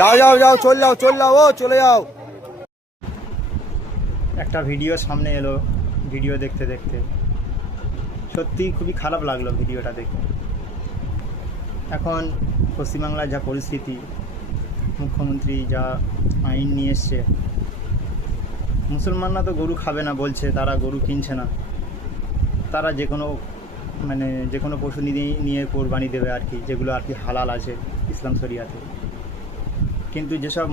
যাও যাও যাও চল যাও ও চলে যাও। একটা ভিডিও সামনে এলো, ভিডিও দেখতে দেখতে সত্যি খুবই খারাপ লাগলো ভিডিওটা দেখে। এখন পশ্চিমবাংলার যা পরিস্থিতি, মুখ্যমন্ত্রী যা আইন নিয়ে এসছে, মুসলমানরা তো গরু খাবে না বলছে, তারা গরু কিনছে না, তারা যে কোনো পশু নিয়ে কোরবানি দেবে আর কি, যেগুলো আর কি হালাল আছে ইসলাম শরিয়াতে। কিন্তু যেসব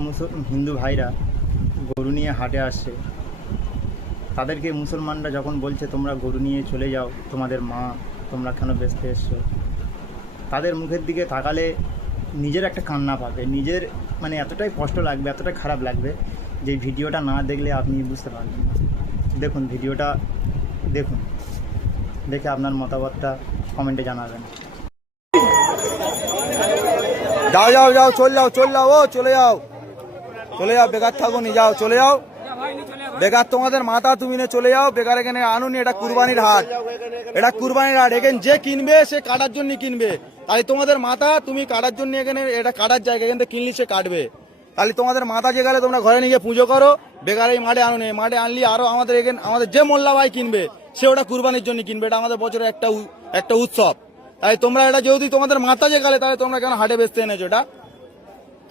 হিন্দু ভাইরা গরু নিয়ে হাটে আসছে, তাদেরকে মুসলমানরা যখন বলছে তোমরা গরু নিয়ে চলে যাও, তোমাদের মা, তোমরা কেন বেচতে এসছো, তাদের মুখের দিকে তাকালে নিজের একটা কান্না পাবে, নিজের এতটাই কষ্ট লাগবে, এতটাই খারাপ লাগবে যে ভিডিওটা না দেখলে আপনি বুঝতে পারবেন না। দেখুন ভিডিওটা, দেখুন, দেখে আপনার মতামতটা কমেন্টে জানাবেন। যাও যাও যাও চল যাও ও চলে যাও বেকার থাকো নি, যাও চলে যাও বেকার, তোমাদের মাথা তুমি নিয়ে চলে যাও বেকার। এখানে আনুনি, এটা কুরবানির হাট, এখানে যে কিনবে সে কাটার জন্য কিনবে, তাই তোমাদের মাথা তুমি কাটার জন্য, এখানে এটা কাটার জায়গা, এখান থেকে কিনলি সে কাটবে, তাহলে তোমাদের মাথা যে গেলে তোমরা ঘরে নিয়ে গিয়ে পুজো করো। বেকার এই মাঠে আনুনি, মাঠে আনলি আরো আমাদের এখানে আমাদের যে মোল্লা ভাই কিনবে সে ওটা কুরবানির জন্য কিনবে, এটা আমাদের বছরের একটা উৎসব। তাই তোমরা এটা যেহেতু তোমাদের মাথা যে গেলে, তাহলে তোমরা কেন হাটে বেচতে এনেছো? এটা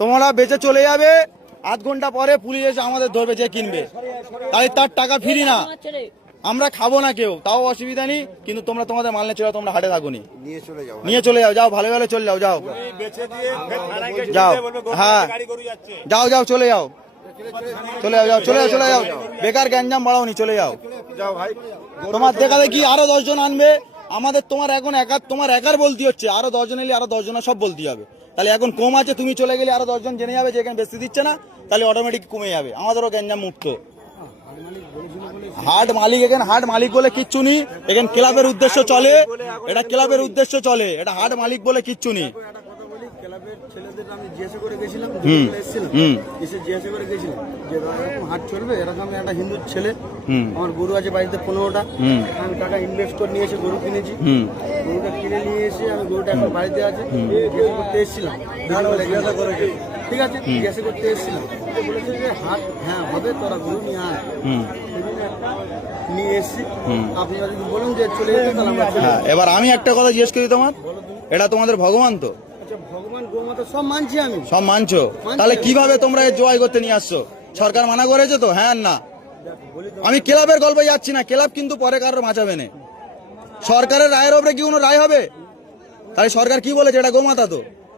তোমরা বেচে চলে যাবে, আধ ঘন্টা পরে পুলিশ এসে আমাদের ধরবে যে কিনবে, তাই তার টাকা ফিরি না, আমরা খাবো না কেউ, তাও অসুবিধা নেই, কিন্তু তোমরা তোমাদের মাল নিয়ে চলে যাও, তোমরা হাটে থাকুনি, নিয়ে চলে যাও, যাও ভালো চলে যাও, যাও হ্যাঁ যাও চলে যাও বেকার গ্যাঞ্জাম বাড়াওনি, চলে যাও ভাই। তোমার দেখাবে কি আরো 10 জন আনবে, আমাদের তোমার এখন তোমার একার বলতে হচ্ছে, আরো 10 জন এলে আরো 10 জনের সব বলতে হবে, তাহলে এখন কম আছে, তুমি চলে গেলে আরো 10 জন জেনে যাবে যে এখানে বেশি দিচ্ছে না, তাহলে অটোমেটিক কমে যাবে, আমাদেরও গ্যাঞ্জাম মুক্ত। হাট মালিক, এখানে হাট মালিক বলে কিচ্ছু নেই, এখানে ক্লাবের উদ্দেশ্য চলে, এটা ক্লাবের উদ্দেশ্য চলে, এটা হাট মালিক বলে কিচ্ছু নেই। হাট চলবে এরকম, একটা হিন্দু ছেলে, আমার গরু আছে বাড়িতে 15টা, আমি টাকা ইনভেস্ট করে নিয়ে এসে গরু কিনেছি, গরুটা কিনে নিয়ে এসে আমি গরুটা এখন বাড়িতে আছে জিজ্ঞাসা করতে এসেছিলাম, ঠিক আছে জিজ্ঞাসা করতে এসেছিলাম, বলেছে যে হাট হ্যাঁ হবে, তোরা গরু নিয়ে আয়, নিয়ে এসেছি। আপনারা যদি বলুন যে চলে যেতে, তাহলে আমরা চলে যাবো। এবার আমি একটা কথা জিজ্ঞেস করি, তোমার এটা তোমাদের ভগবান তো? ভগবান গোমাতা সব মানছি, আমি সব মানছো, তাহলে কিভাবে তোমরা জয় করতে নিয়ে আসছো? সরকার মানা করেছে তো? হ্যাঁ না, আমি ক্লাবের গল্পে যাচ্ছি না, ক্লাব কিন্তু পরে কারোর বাঁচাবে না, সরকারের রায়ের ওপরে কি কোনো রায় হবে? তাহলে সরকার কি বলেছে? এটা গোমাতা তো।